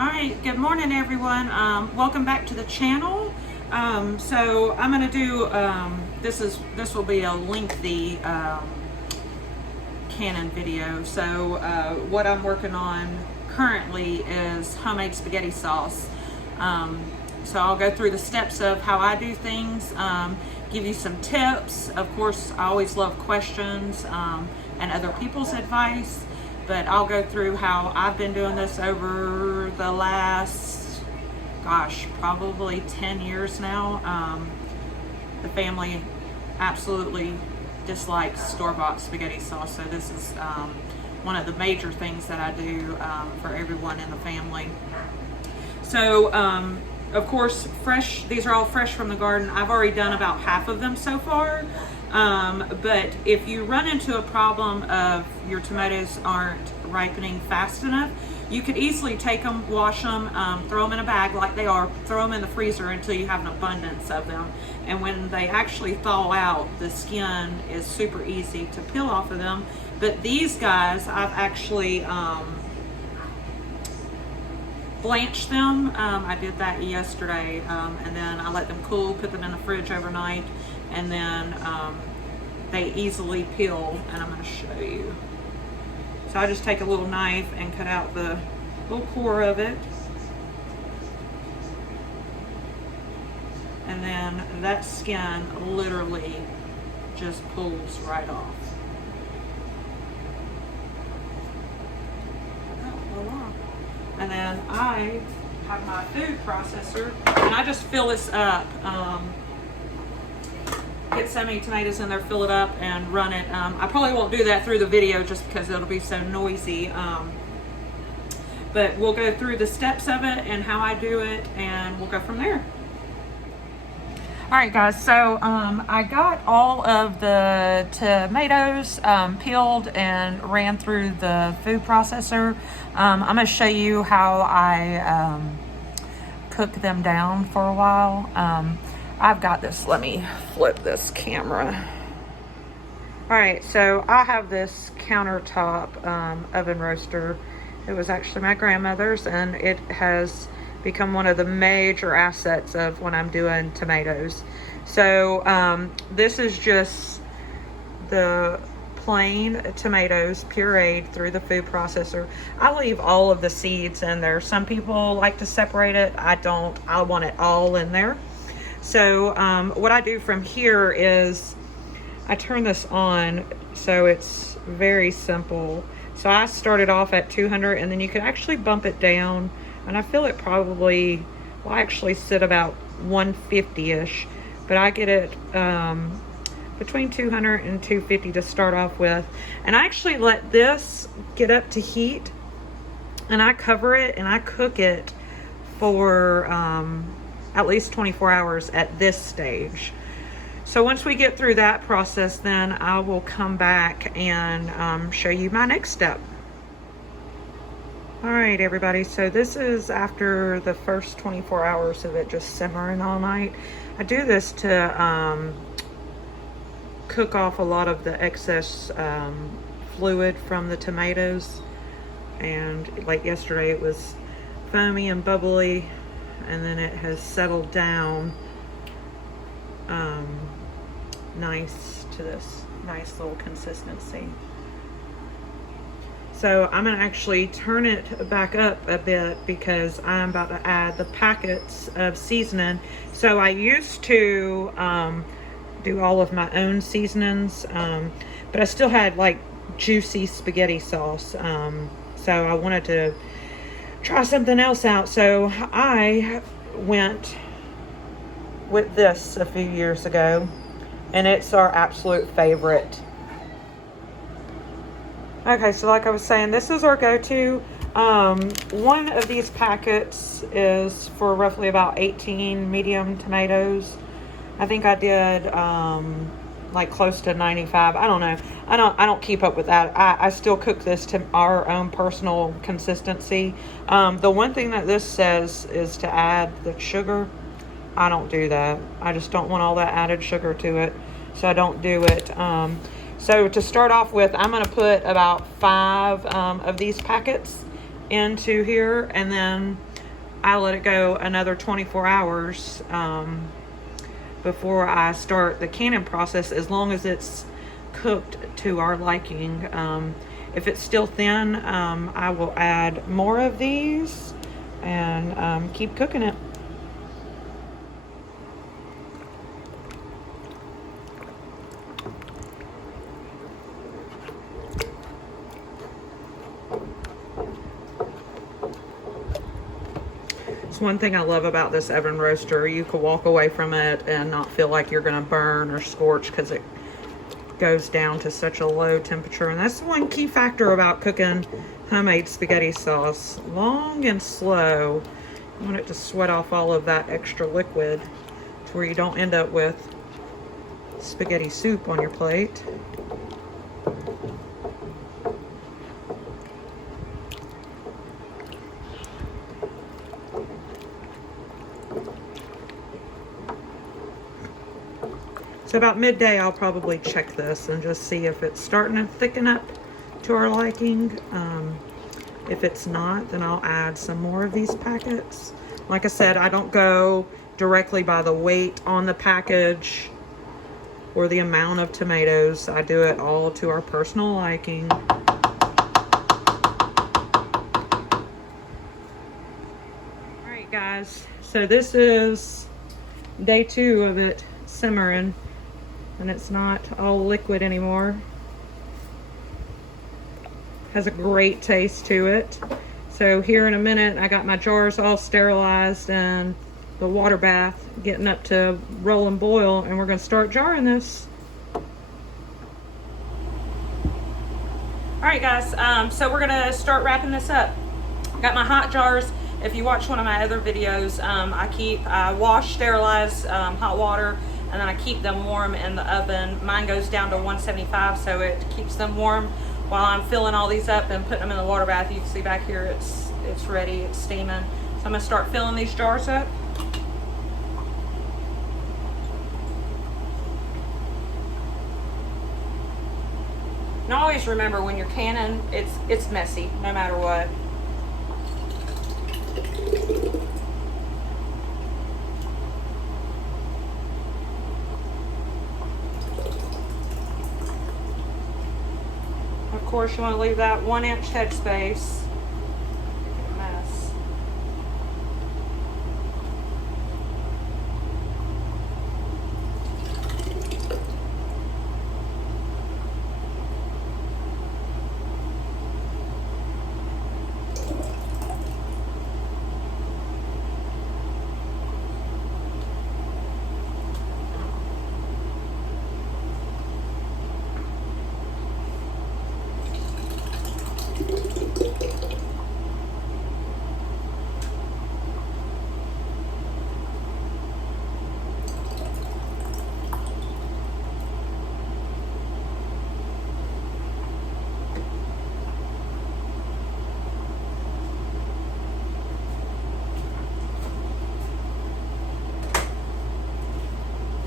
All right, good morning everyone. Welcome back to the channel. So I'm going to do, this will be a lengthy Canon video. So what I'm working on currently is homemade spaghetti sauce. So I'll go through the steps of how I do things, give you some tips. Of course, I always love questions and other people's advice. But I'll go through how I've been doing this over the last, probably 10 years now. The family absolutely dislikes store-bought spaghetti sauce, so this is one of the major things that I do for everyone in the family. So, of course, fresh. These are all fresh from the garden. I've already done about half of them so far. But if you run into a problem of your tomatoes aren't ripening fast enough, you could easily take them, wash them, throw them in a bag like they are, throw them in the freezer until you have an abundance of them. And when they actually thaw out, the skin is super easy to peel off of them. But these guys, I've actually blanched them. I did that yesterday, and then I let them cool, put them in the fridge overnight, and then they easily peel, and I'm going to show you. So I just take a little knife and cut out the little core of it, and then that skin literally just pulls right off. And then I have my food processor, and I just fill this up. Get so many tomatoes in there, fill it up, and run it. I probably won't do that through the video just because it'll be so noisy. But we'll go through the steps of it and how I do it, and we'll go from there. All right, guys, so I got all of the tomatoes peeled and ran through the food processor. I'm going to show you how I cook them down for a while. I've got this, let me flip this camera. All right, so I have this countertop oven roaster. It was actually my grandmother's, and it has become one of the major assets of when I'm doing tomatoes. So this is just the plain tomatoes pureed through the food processor. I leave all of the seeds in there. Some people like to separate it. I don't. I want it all in there. So what I do from here is I turn this on, so it's very simple. So I started off at 200, and then you can actually bump it down, and I feel it probably will actually sit about 150-ish, but I get it between 200 and 250 to start off with. And I actually let this get up to heat, and I cover it and I cook it for at least 24 hours at this stage. So once we get through that process, then I will come back and show you my next step. All right, everybody, so this is after the first 24 hours of it just simmering all night. I do this to cook off a lot of the excess fluid from the tomatoes. And like yesterday, it was foamy and bubbly, and then it has settled down nice to this nice little consistency. So I'm going to actually turn it back up a bit because I'm about to add the packets of seasoning. So I used to do all of my own seasonings, but I still had like juicy spaghetti sauce. So I wanted to try something else out. So I went with this a few years ago, and it's our absolute favorite. Okay, so like I was saying, this is our go-to. One of these packets is for roughly about 18 medium tomatoes. I think I did like close to 95. I don't know. I don't keep up with that. I still cook this to our own personal consistency. The one thing that this says is to add the sugar. I don't do that. I just don't want all that added sugar to it, so I don't do it. So to start off with, I'm going to put about 5 of these packets into here, and then I let it go another 24 hours before I start the canning process, as long as it's cooked to our liking. If it's still thin, I will add more of these and keep cooking it. It's one thing I love about this oven roaster. You can walk away from it and not feel like you're going to burn or scorch, because it goes down to such a low temperature. And that's the one key factor about cooking homemade spaghetti sauce. Long and slow. You want it to sweat off all of that extra liquid to where you don't end up with spaghetti soup on your plate. So about midday, I'll probably check this and just see if it's starting to thicken up to our liking. If it's not, then I'll add some more of these packets. Like I said, I don't go directly by the weight on the package or the amount of tomatoes. I do it all to our personal liking. All right, guys. So this is day 2 of it simmering, and it's not all liquid anymore. Has a great taste to it. So here in a minute, I got my jars all sterilized and the water bath getting up to roll and boil, and we're gonna start jarring this. All right, guys, so we're gonna start wrapping this up. Got my hot jars. If you watch one of my other videos, I wash, sterilize hot water, and then I keep them warm in the oven. Mine goes down to 175, so it keeps them warm while I'm filling all these up and putting them in the water bath. You can see back here, it's ready, it's steaming. So I'm gonna start filling these jars up. And always remember, when you're canning, it's messy, no matter what. Of course, you want to leave that 1-inch headspace. Mess.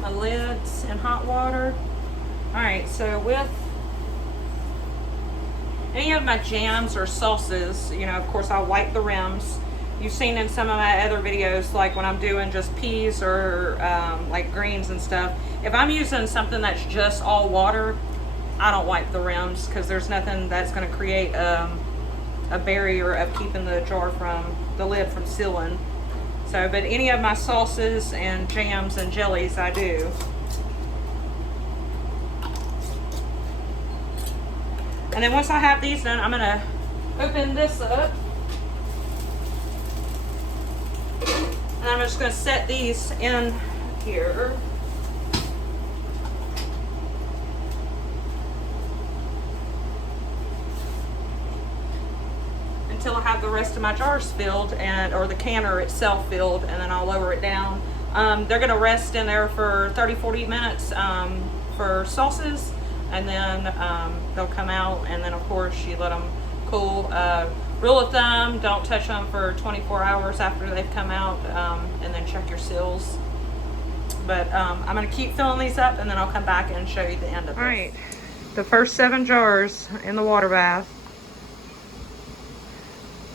My lids in hot water. All right, so with any of my jams or sauces, you know, of course I'll wipe the rims. You've seen in some of my other videos, like when I'm doing just peas or like greens and stuff, if I'm using something that's just all water, I don't wipe the rims, because there's nothing that's going to create a barrier of keeping the lid from sealing. So, but any of my sauces and jams and jellies, I do. And then once I have these done, I'm gonna open this up. And I'm just gonna set these in here. Until I have the rest of my jars filled, or the canner itself filled, and then I'll lower it down. They're gonna rest in there for 30-40 minutes for sauces, and then they'll come out, and then of course you let them cool. Rule of thumb, don't touch them for 24 hours after they've come out, and then check your seals. But I'm gonna keep filling these up, and then I'll come back and show you the end of it. All right, the first 7 jars in the water bath.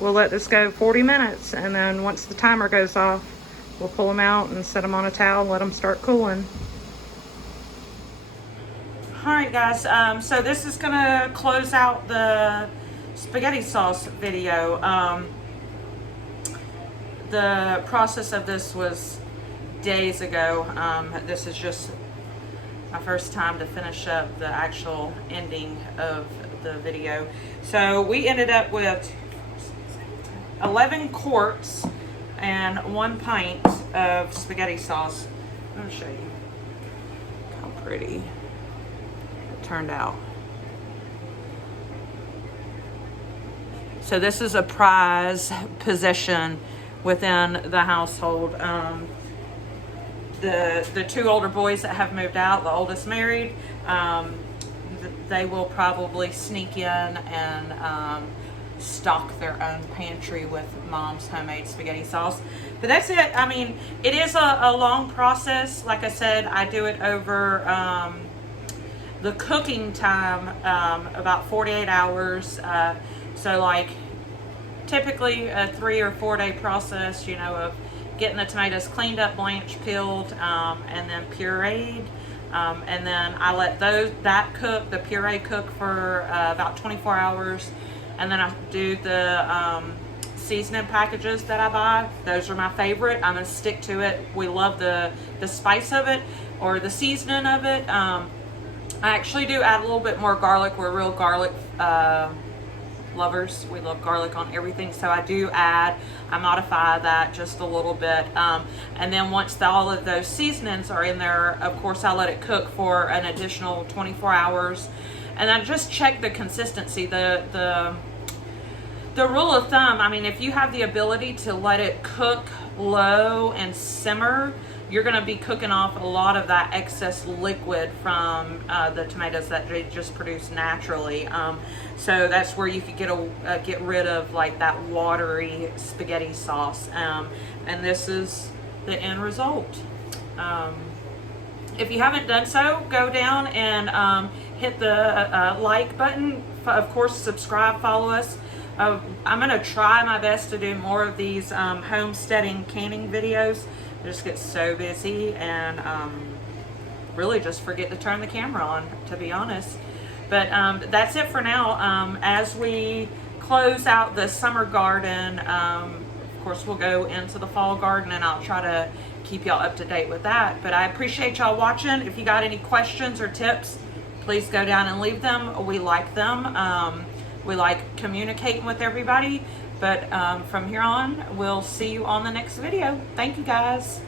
we'll let this go 40 minutes, and then once the timer goes off, we'll pull them out and set them on a towel and let them start cooling. All right, guys, so this is gonna close out the spaghetti sauce video. The process of this was days ago. This is just my first time to finish up the actual ending of the video. So we ended up with 11 quarts and 1 pint of spaghetti sauce. I'm gonna show you how pretty it turned out. So this is a prize possession within the household. The 2 older boys that have moved out, the oldest married, they will probably sneak in and stock their own pantry with mom's homemade spaghetti sauce. But that's it. I mean, it is a long process. Like I said, I do it over the cooking time, about 48 hours. So like typically a 3 or 4 day process, you know, of getting the tomatoes cleaned up, blanched, peeled, and then pureed. And then I let that cook, the puree cook for about 24 hours. And then I do the seasoning packages that I buy. Those are my favorite. I'm gonna stick to it. We love the spice of it, or the seasoning of it. I actually do add a little bit more garlic. We're real garlic lovers. We love garlic on everything, so I modify that just a little bit, and then once all of those seasonings are in there, of course I let it cook for an additional 24 hours, and I just check the consistency. The rule of thumb, I mean, if you have the ability to let it cook low and simmer, you're going to be cooking off a lot of that excess liquid from the tomatoes that they just produce naturally. So that's where you could get rid of like that watery spaghetti sauce. And this is the end result. If you haven't done so, go down and hit the like button. Of course, subscribe, follow us. I'm going to try my best to do more of these homesteading canning videos. I just get so busy and really just forget to turn the camera on, to be honest. But that's it for now. As we close out the summer garden, of course we'll go into the fall garden, and I'll try to keep y'all up to date with that. But I appreciate y'all watching. If you got any questions or tips, please go down and leave them. We like them. We like communicating with everybody. But from here on, we'll see you on the next video. Thank you, guys.